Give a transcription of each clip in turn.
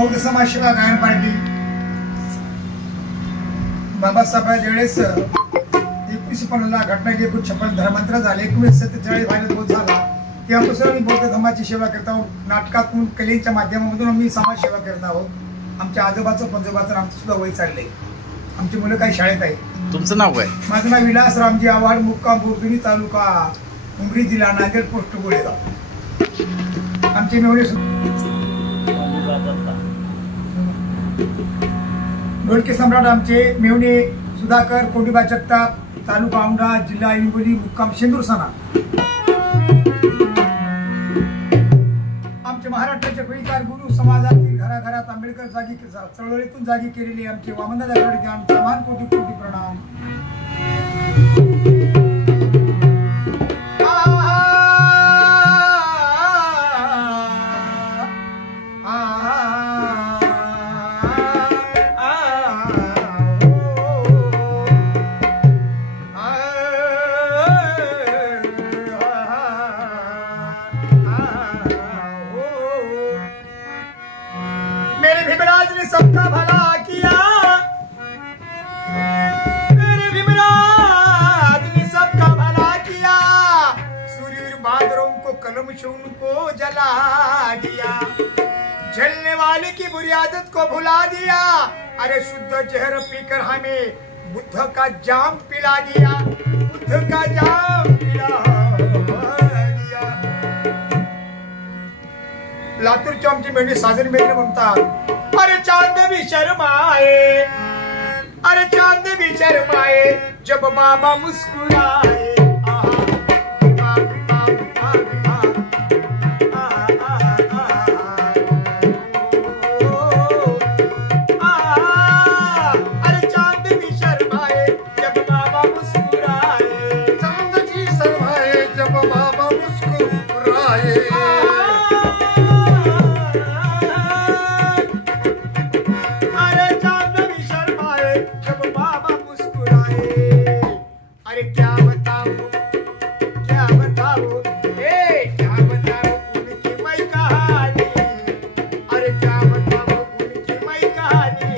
बौद्ध समाज सेवा गायन पार्टी बाबासाहेब ज्यावेळेस 1950 घटना 1956 धर्मांतर झाले 1947 भारत बोध झाला तेव्हापासून आम्ही बौद्ध धर्माची सेवा करत आहोत. नाटकातून कलेच्या माध्यमातून आम्ही समाज सेवा करत आहोत. आमच्या आजोबाचं पंजोबाचं आमचं सुद्धा वय चाललंय. आमची मुलं काही शाळेत आहेत. तुमचं नाव काय? माझं नाव विलास रामजी आव्हाड, मुक्काम बोरदुनी, तालुका उमरी, जिल्हा नांदेड, पोस्ट गोळेगाव. आमचे मेवणे ढोलकी सम्राट आमचे मेवणे सुधाकर कोंडीबा जगताप, तालुका औंढा, जिल्हा हिंगोली, मुक्काम शेंदूरसाना. आमचे महाराष्ट्राचे कविकार गुरु समाजातील घराघरात आंबेडकर जागी चळवळीतून जागी केलेले आमचे वामनदादा गाडगे आमचे मान कोटी कोटी प्रणाम. मेरे भीमराज ने सबका भला किया, मेरे भीमराज ने सबका भला किया, सूर्य बादरों को कलम से उनको जला दिया, जलने वाले की बुरी आदत को भुला दिया, अरे शुद्ध जहर पीकर हमें बुद्ध का जाम पिला दिया, बुद्ध का जाम पिला दिया. लातूरचे आमचे मेंढे साजन मेंढे म्हणतात, अरे चांद भी शर्माए, अरे चांद भी शर्माए जब बाबा मुस्कुराए. अरे चांद भी शर्माए जब बाबा मुस्कुराए, चांद जी शर्माए जब बाबा मुस्कुराए. क्या बताओ, क्या बताओ, क्या बताओ उनकी मैं कहानी, अरे क्या बताओ उनकी मैं कहानी.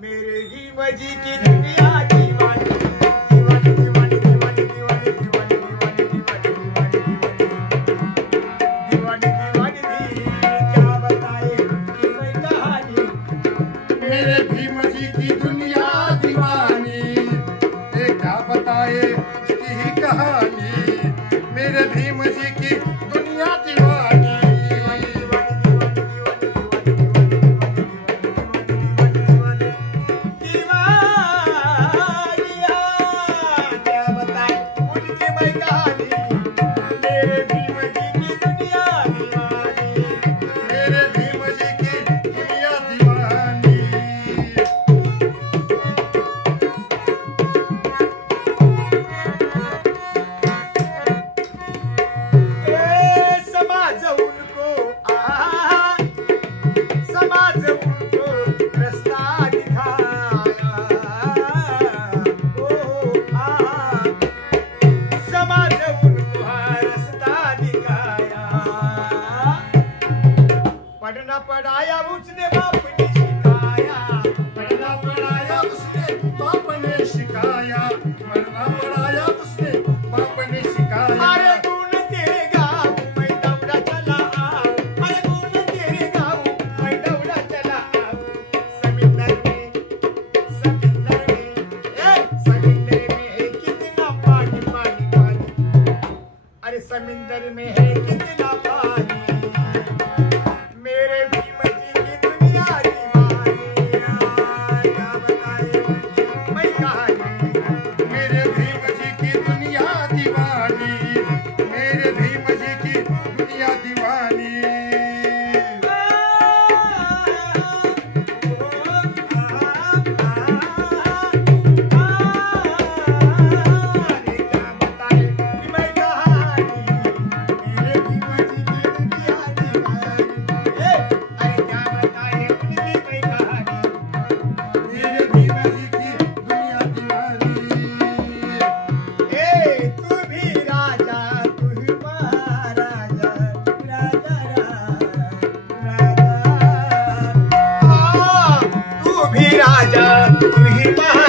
मेरे भीम जी की दुनिया दीवानी, दीवानी दीवानी दीवानी दीवानी दीवानी दीवानी दीवानी दीवानी दीवानी, क्या बताए उनकी मैं कहानी. मेरे भीम जी की दुनिया दीवानी, क्या बताए इसकी ही कहानी. मेरे भीम जी की दुनिया दीवानी. क्या बताए उनकी मैं कहानी, मेरे भीम जी की दुनिया दीवानी, मेरे भीम जी की दुनिया दीवानी. समाज उनको रास्ता दिखाया, समाज उनको रास्ता दिखाया. पढ़ना पढ़ाया उसने बाप ने सिखाया, पढ़ना पढ़ाया उसने बाप ने सिखाया, पढ़ना पढ़ाया उसने बाप ने सिखाया. अरे गुण तेरे गाँव मैं दौड़ा चला आऊं, अरे गुण तेरे गाँव मैं दौड़ा चला आऊं. समुंदर में कितना पानी पानी पानी, अरे समुंदर में है कितना पानी. मेरे भीम जी की दुनिया राजा तू ही महाराजा